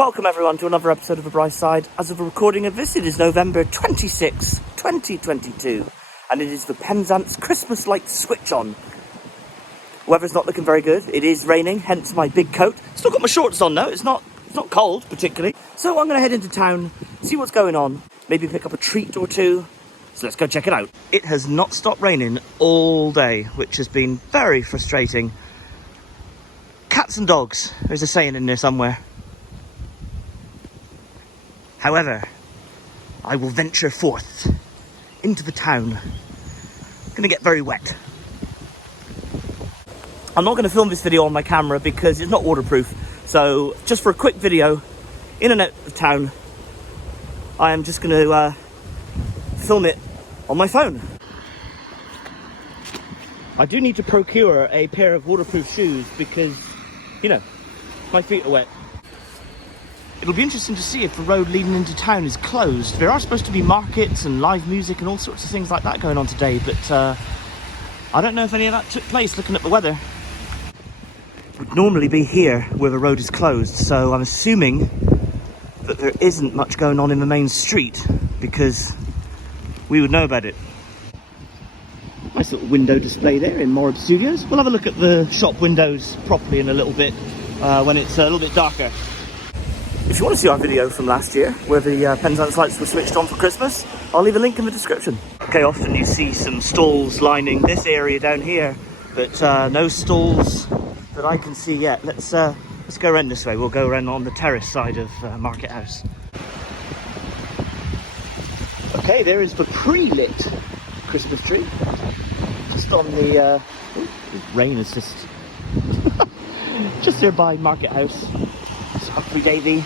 Welcome everyone to another episode of The Bright Side. As of the recording of this, it is November 26, 2022, and it is the Penzance Christmas lights switch on. Weather's not looking very good. It is raining, hence my big coat. Still got my shorts on though. It's not cold particularly. So I'm going to head into town, see what's going on, maybe pick up a treat or two. So let's go check it out. It has not stopped raining all day, which has been very frustrating. Cats and dogs, there's a saying in there somewhere. However, I will venture forth into the town. Gonna get very wet. I'm not gonna film this video on my camera because it's not waterproof. So just for a quick video, in and out of town, I am just gonna film it on my phone. I do need to procure a pair of waterproof shoes because, you know, my feet are wet. It'll be interesting to see if the road leading into town is closed. There are supposed to be markets and live music and all sorts of things like that going on today, but I don't know if any of that took place looking at the weather. It would normally be here where the road is closed, so I'm assuming that there isn't much going on in the main street because we would know about it. Nice little window display there in Morib Studios. We'll have a look at the shop windows properly in a little bit when it's a little bit darker. If you want to see our video from last year, where the Penzance lights were switched on for Christmas, I'll leave a link in the description. Okay, often you see some stalls lining this area down here, but no stalls that I can see yet. Let's go around this way. We'll go around on the terrace side of Market House. Okay, there is the pre-lit Christmas tree. Just on the rain is just there by Market House. Humphrey Davy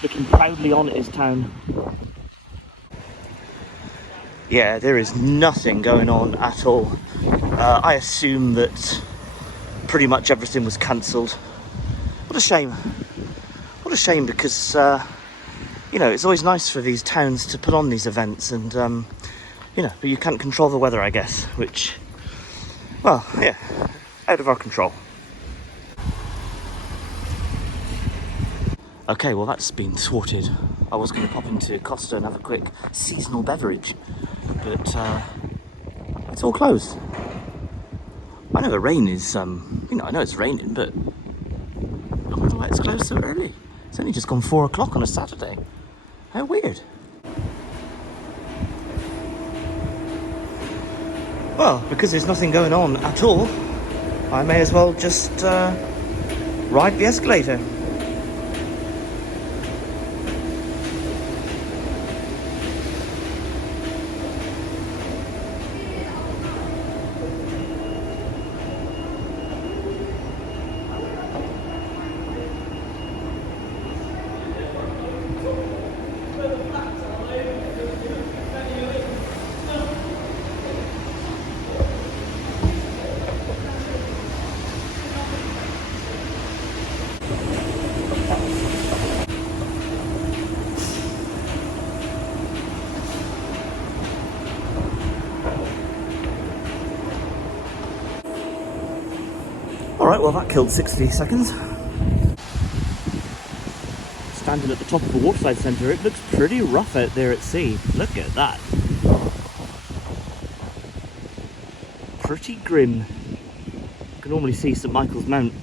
looking proudly on at his town. Yeah, there is nothing going on at all. I assume that pretty much everything was cancelled. What a shame. What a shame, because you know, it's always nice for these towns to put on these events, and you know, but you can't control the weather, I guess, which, well, yeah, out of our control. Okay, well that's been thwarted. I was going to pop into Costa and have a quick seasonal beverage, but it's all closed. I know the rain is, you know, I know it's raining, but I wonder why it's closed so early. It's only just gone 4 o'clock on a Saturday. How weird. Well, because there's nothing going on at all, I may as well just ride the escalator. Alright, well that killed 60 seconds. Standing at the top of the waterside centre, it looks pretty rough out there at sea. Look at that. Pretty grim. You can normally see St Michael's Mount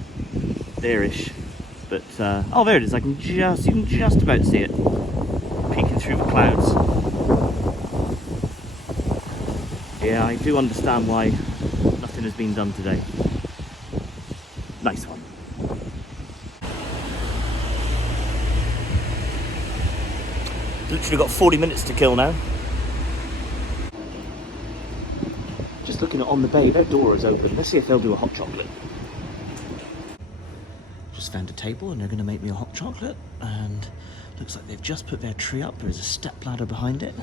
there-ish. But, oh there it is, you can just about see it. Peeking through the clouds. Yeah, I do understand why nothing has been done today. Nice one. Literally got 40 minutes to kill now. Just looking at on the bay, their door is open. Let's see if they'll do a hot chocolate. Just found a table and they're going to make me a hot chocolate. And looks like they've just put their tree up. There's a step ladder behind it.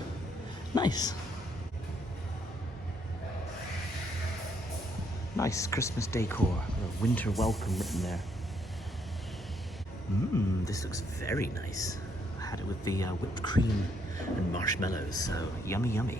Nice. Nice Christmas decor, a winter welcome written there. This looks very nice. I had it with the whipped cream and marshmallows, so yummy, yummy.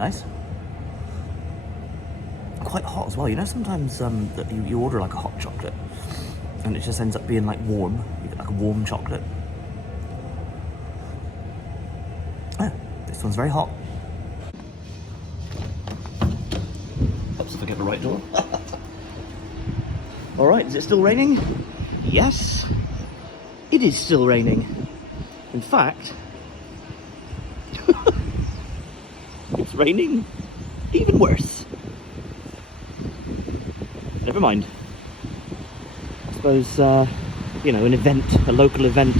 nice. Quite hot as well. You know, sometimes that you order like a hot chocolate and it just ends up being like warm. You get like a warm chocolate. Oh, this one's very hot. Helps if I get the right door. Alright, is it still raining? Yes, it is still raining. In fact, it's raining even worse. Never mind. I suppose, you know, an event, a local event,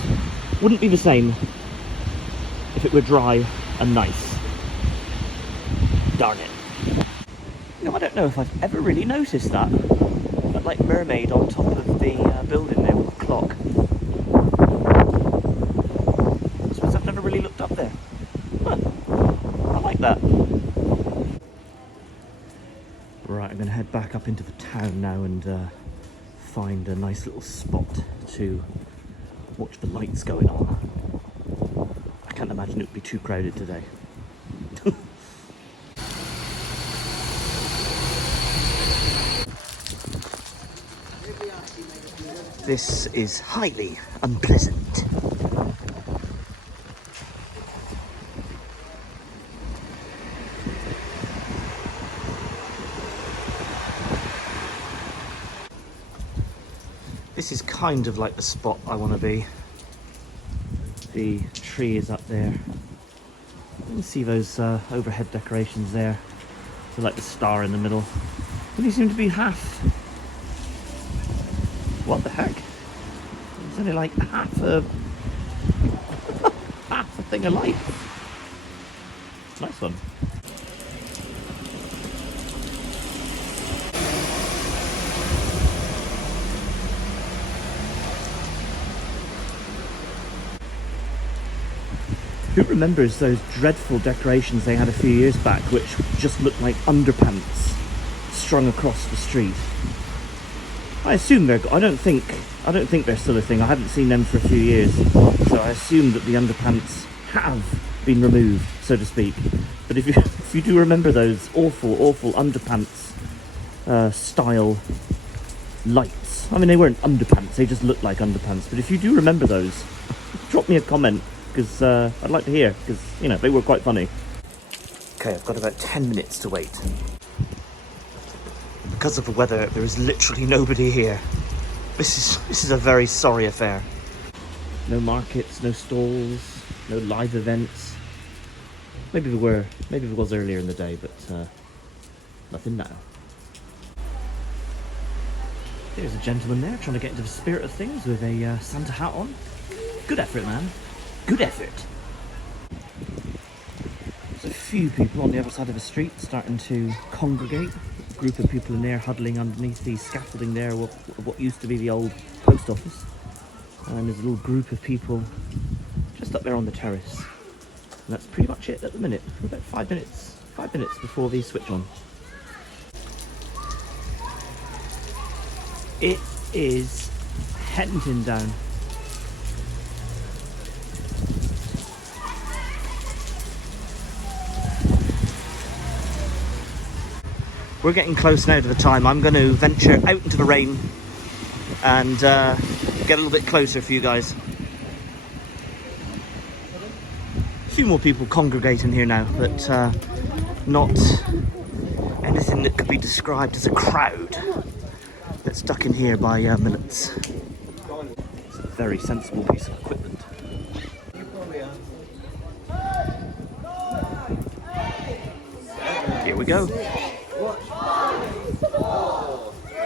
wouldn't be the same if it were dry and nice. Darn it. You know, I don't know if I've ever really noticed that. That like mermaid on top of the building there with the clock. I suppose I've never really looked up there. Huh. I like that. Right, I'm going to head back up into the town now and find a nice little spot to watch the lights going on. I can't imagine it would be too crowded today. This is highly unpleasant. This is kind of like the spot I want to be. The tree is up there. You can see those overhead decorations there. So like the star in the middle. Only seem to be half. What the heck? It's only like half a half a thing of light. Nice one. Who remembers those dreadful decorations they had a few years back, which just looked like underpants strung across the street? I assume they're. I don't think they're still a thing. I haven't seen them for a few years, so I assume that the underpants have been removed, so to speak. But if you do remember those awful underpants style lights, I mean they weren't underpants; they just looked like underpants. But if you do remember those, drop me a comment. Because I'd like to hear, because, you know, they were quite funny. Okay, I've got about 10 minutes to wait. Because of the weather, there is literally nobody here. This is a very sorry affair. No markets, no stalls, no live events. Maybe there was earlier in the day, but nothing now. There's a gentleman there trying to get into the spirit of things with a Santa hat on. Good effort, man. Good effort. There's a few people on the other side of the street starting to congregate. A group of people in there huddling underneath the scaffolding there, what used to be the old post office. And there's a little group of people just up there on the terrace. And that's pretty much it at the minute. For about 5 minutes. 5 minutes before they switch on. It is Hettington down. We're getting close now to the time. I'm going to venture out into the rain and get a little bit closer for you guys. A few more people congregating here now, but not anything that could be described as a crowd that's stuck in here by millets. It's a very sensible piece of equipment. Here we go. 4, 3,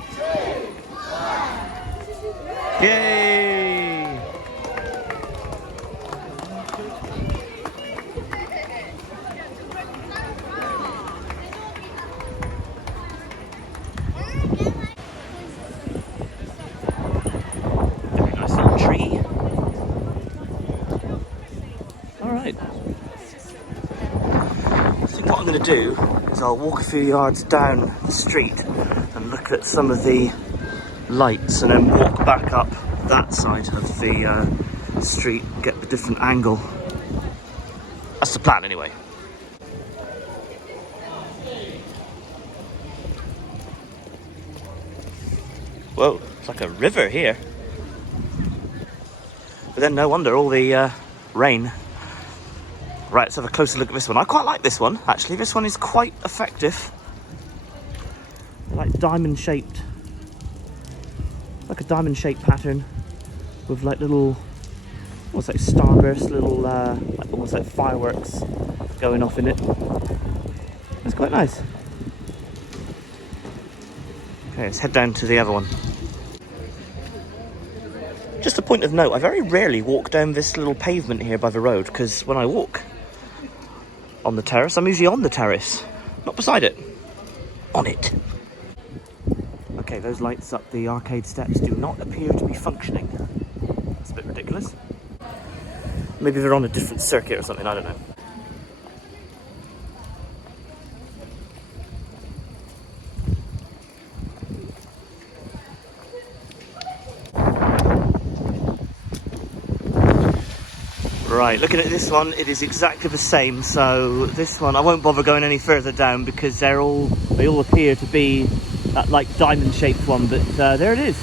2, 1. Yay! Very nice little tree. All right. I think what I'm going to do is I'll walk a few yards down the street and look at some of the lights and then walk back up that side of the street, get a different angle. That's the plan anyway. Whoa, it's like a river here. But then no wonder all the rain. Right, let's have a closer look at this one. I quite like this one, actually. This one is quite effective. Like diamond-shaped. Like a diamond-shaped pattern with like little, almost like starburst, little, like, almost like fireworks going off in it. It's quite nice. Okay, let's head down to the other one. Just a point of note, I very rarely walk down this little pavement here by the road, because when I walk on the terrace, I'm usually on the terrace, not beside it, on it. Okay, those lights up the arcade steps do not appear to be functioning. That's a bit ridiculous. Maybe they're on a different circuit or something, I don't know. Right, looking at this one, it is exactly the same. So this one, I won't bother going any further down because they all appear to be that like diamond-shaped one. But there it is.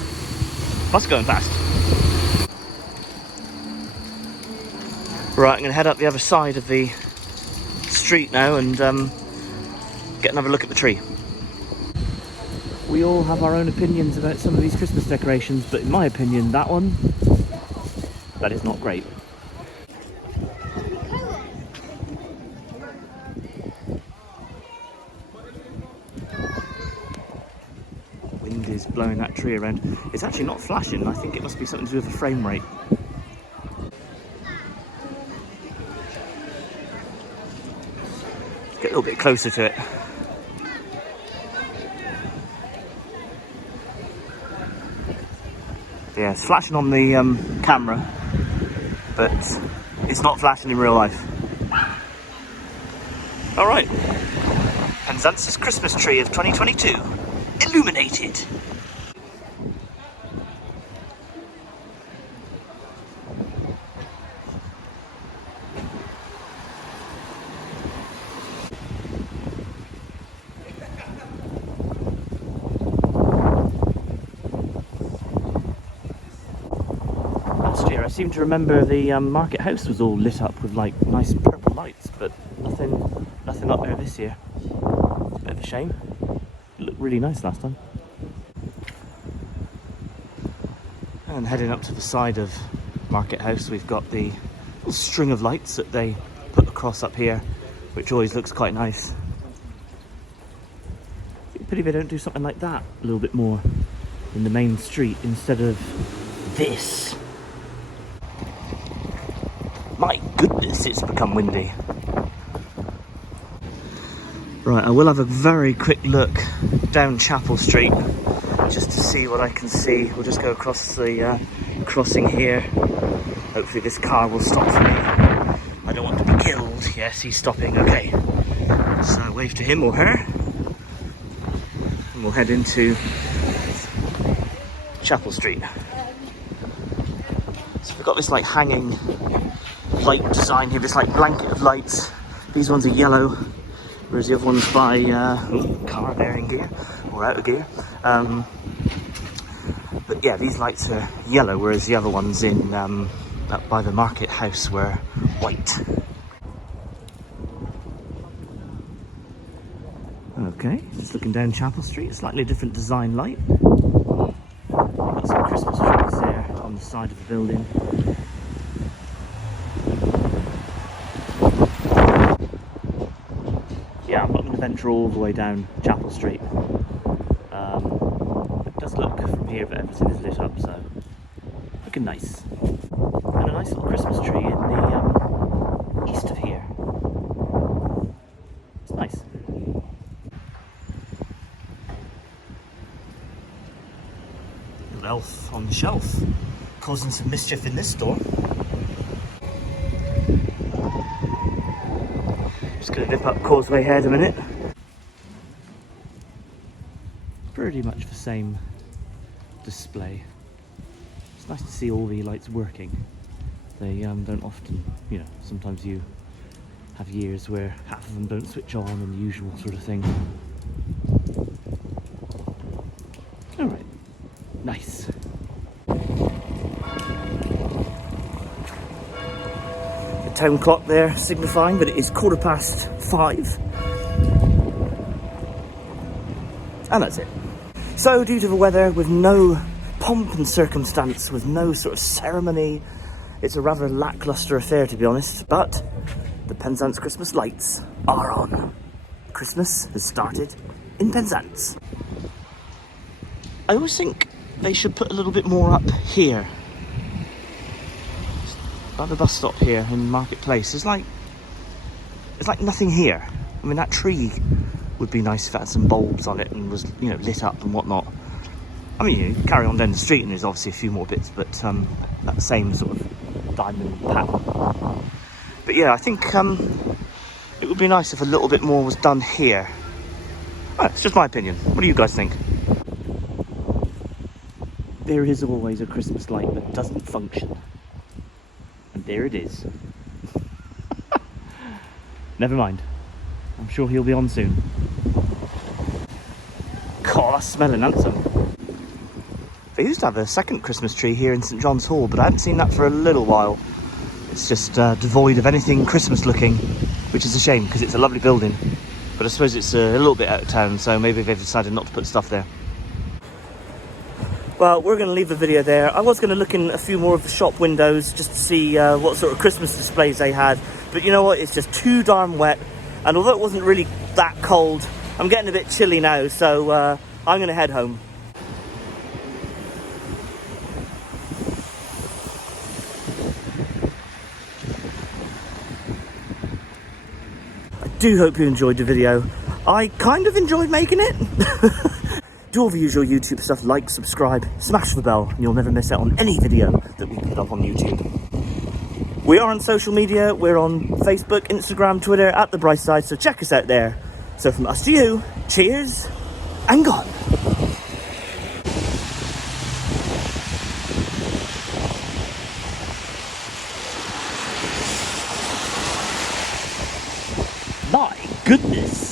Bus going past. Right, I'm going to head up the other side of the street now and get another look at the tree. We all have our own opinions about some of these Christmas decorations, but in my opinion, that one, that is not great. Wind is blowing that tree around. It's actually not flashing. I think it must be something to do with the frame rate. Get a little bit closer to it. Yeah, it's flashing on the camera, but it's not flashing in real life. Alright, Penzance's Christmas tree of 2022, illuminated. Last year I seem to remember the market house was all lit up with like nice purple lights, but nothing up there this year. It's a bit of a shame. It looked really nice last time. And heading up to the side of Market House, we've got the little string of lights that they put across up here, which always looks quite nice. Pity they don't do something like that a little bit more in the main street instead of this. My goodness, it's become windy. Right, I will have a very quick look down Chapel Street just to see what I can see. We'll just go across the crossing here. Hopefully this car will stop for me. I don't want to be killed. Yes, he's stopping. Okay. So wave to him or her. And we'll head into Chapel Street. So we've got this like hanging light design here, this like blanket of lights. These ones are yellow, whereas the other one's by car there in gear or out of gear. But yeah, these lights are yellow, whereas the other ones in up by the market house were white. Okay, just looking down Chapel Street, slightly different design light. Got some Christmas trees there on the side of the building. Yeah, I'm not going to venture all the way down Chapel Street. It does look from here that everything is lit up, so looking nice. And a nice little Christmas tree in the east of here. It's nice. Little elf on the shelf, causing some mischief in this store. Just going to dip up Causeway Head a minute. Pretty much the same display. It's nice to see all the lights working. They don't often, you know, sometimes you have years where half of them don't switch on and the usual sort of thing. Alright, nice. town clock there signifying that it is 5:15. And that's it. So due to the weather, with no pomp and circumstance, with no sort of ceremony, it's a rather lacklustre affair, to be honest, but the Penzance Christmas lights are on. Christmas has started in Penzance. I always think they should put a little bit more up here. At the bus stop here in Marketplace, it's like nothing here. I mean, that tree would be nice if it had some bulbs on it and was, you know, lit up and whatnot. I mean, you carry on down the street and there's obviously a few more bits, but that same sort of diamond pattern. But yeah, I think it would be nice if a little bit more was done here. Well, it's just my opinion. What do you guys think? There is always a Christmas light that doesn't function. And there it is. Never mind. I'm sure he'll be on soon. God, that's smelling handsome. They used to have a second Christmas tree here in St John's Hall, but I haven't seen that for a little while. It's just devoid of anything Christmas looking, which is a shame because it's a lovely building. But I suppose it's a little bit out of town, so maybe they've decided not to put stuff there. Well, we're going to leave the video there. I was going to look in a few more of the shop windows just to see what sort of Christmas displays they had. But you know what? It's just too darn wet. And although it wasn't really that cold, I'm getting a bit chilly now, so I'm going to head home. I do hope you enjoyed the video. I kind of enjoyed making it. Do all the usual YouTube stuff, like, subscribe, smash the bell, and you'll never miss out on any video that we put up on YouTube. We are on social media. We're on Facebook, Instagram, Twitter, at The Bright Side, so check us out there. So from us to you, cheers and gone. My goodness.